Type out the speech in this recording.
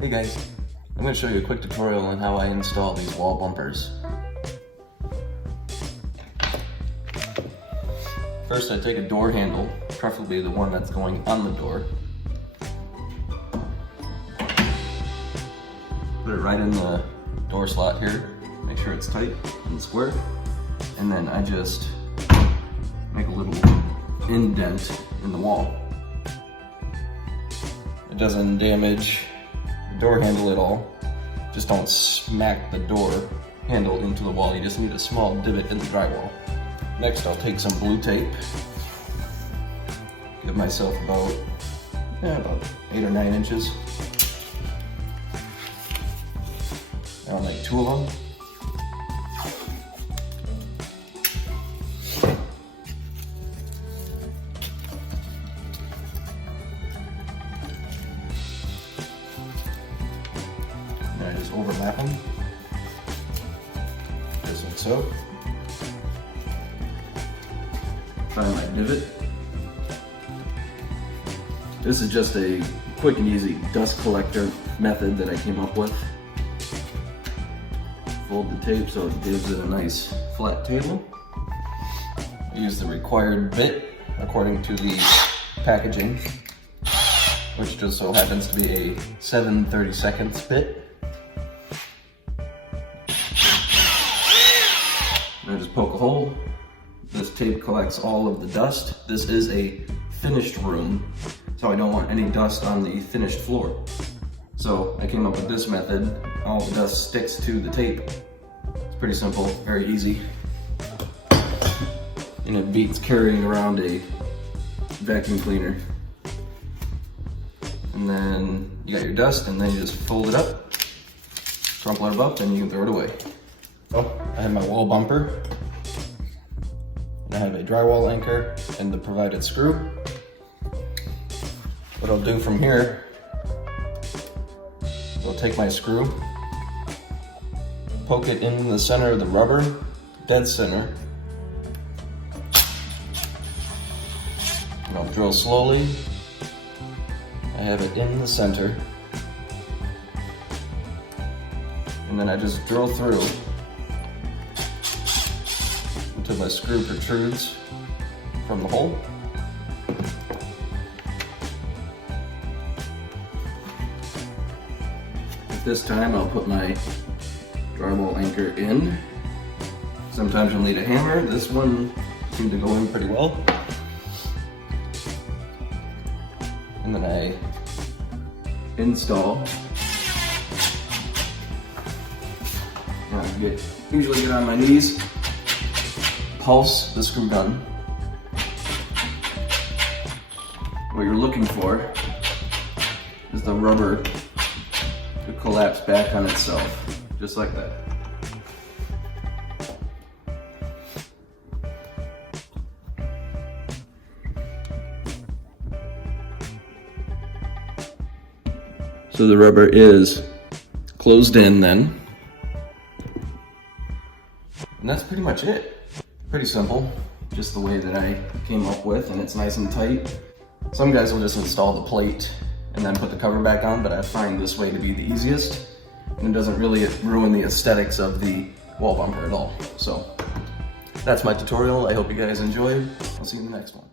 Hey guys, I'm going to show you a quick tutorial on how I install these wall bumpers. First I take a door handle, preferably the one that's going on the door. Put it right in the door slot here, make sure it's tight and square, and then I just make a little indent in the wall. It doesn't damage the door handle at all. Just don't smack the door handle into the wall. You just need a small divot in the drywall. Next, I'll take some blue tape. Give myself about 8 or 9 inches. I'll make 2 of them. And I just overlap them, just like so. Find my divot. This is just a quick and easy dust collector method that I came up with. Fold the tape so it gives it a nice flat table. Use the required bit according to the packaging, which just so happens to be a 7/32 bit. And I just poke a hole. This tape collects all of the dust. This is a finished room, so I don't want any dust on the finished floor. So I came up with this method. All the dust sticks to the tape. It's pretty simple, very easy. And it beats carrying around a vacuum cleaner. And then you got your dust, and then you just fold it up, crumple it up, and you can throw it away. Oh, I have my wall bumper. I have a drywall anchor and the provided screw. What I'll do from here, I'll take my screw, poke it in the center of the rubber, dead center, and I'll drill slowly. I have it in the center, and then I just drill through until my screw protrudes from the hole. At this time, I'll put my drywall anchor in. Sometimes you'll need a hammer. This one seemed to go in pretty well. And then I install. And I usually get on my knees, pulse the screw gun. What you're looking for is the rubber to collapse back on itself, just like that. So the rubber is closed in then. And that's pretty much it. Pretty simple, just the way that I came up with, and it's nice and tight. Some guys will just install the plate and then put the cover back on, but I find this way to be the easiest, and it doesn't really ruin the aesthetics of the wall bumper at all. So that's my tutorial. I hope you guys enjoyed. I'll see you in the next one.